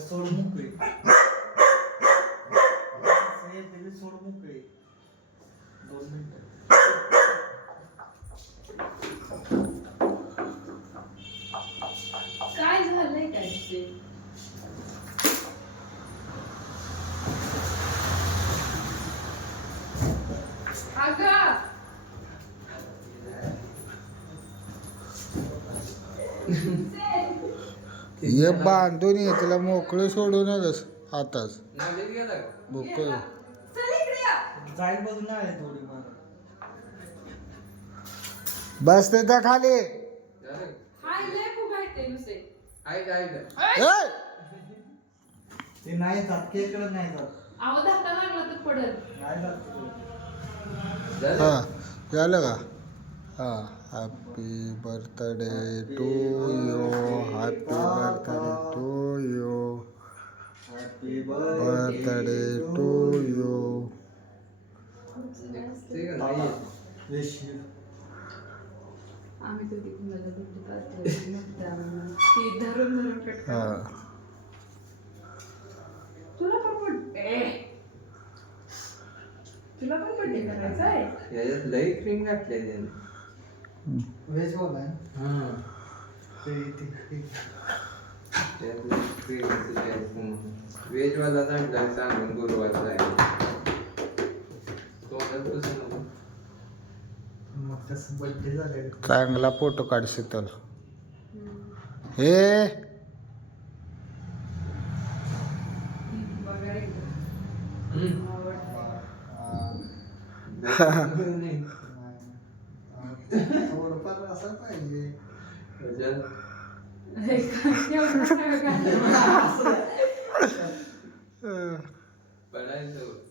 सोड मोकळे सोड मोकळे 2 मिनिटं. काय झालंय काय ते अगं ये बांधून ये तिला मोकळं सोडू नकस आताच मोकळ जाईल बघून आहे थोडी मला बस तिथं खाली हाय लय खूप आहे ते नुसते ए! ते नाही जात केकडे नाही जात आवाज धक्का लागला तर पडत नाही जात तिकडे. हा झालं का हा happy birthday to you happy birthday to you happy birthday to you आम्ही कधी कुणाला भेटू पाहतो ती धरून धरून कट हा तुला पण बड्डे तुला पण बड्डे करायचा आहे याच्यात लई क्रीम घातले व्हेज वाला आहे हां ते वेजवाला आणला सांगून गुरुवारचा आहे मग तसं बड्डे झाले चांगला फोटो काढ शीतल हे बघा थोडंफार असं पाहिजे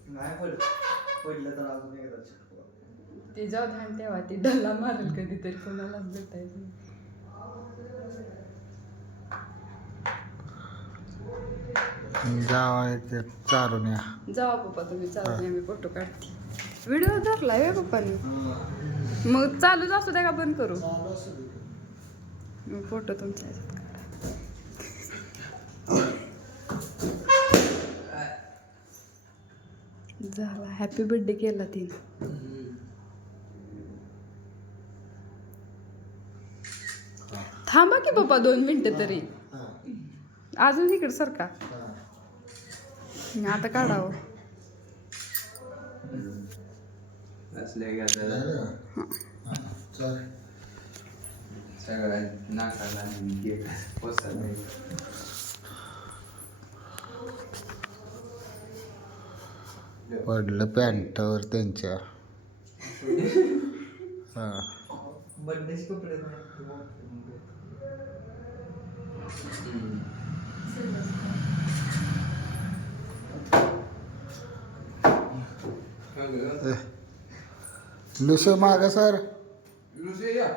नाही पडलं तर अजून एकदा शिकवा. ते जाऊ ध्यान ठेवा ती डल्ला मारेल कधीतरी कोणालाच भेटायचं जावा एक चालून या जावा पप्पा तुम्ही चालू मी फोटो काढते व्हिडिओ धरलाय व्हय पप्पानी मग चालूच असू द्या का बंद करू चालू असू दे. मग फोटो तुमच्या ह्याच्यात काढा. झाला हॅपी बर्थडे केला तिने थांबा की पप्पा 2 मिनिटं तरी हा, अजून इकडे सारखा हा. आता काढावं असल्या घ्यायला झालं का? हा, चल सगळ्या नाकाला पोचतात पडलं पॅन्टवर त्यांच्या हा बड्डेचे कपडे नाही लुसे माग सर लुसे या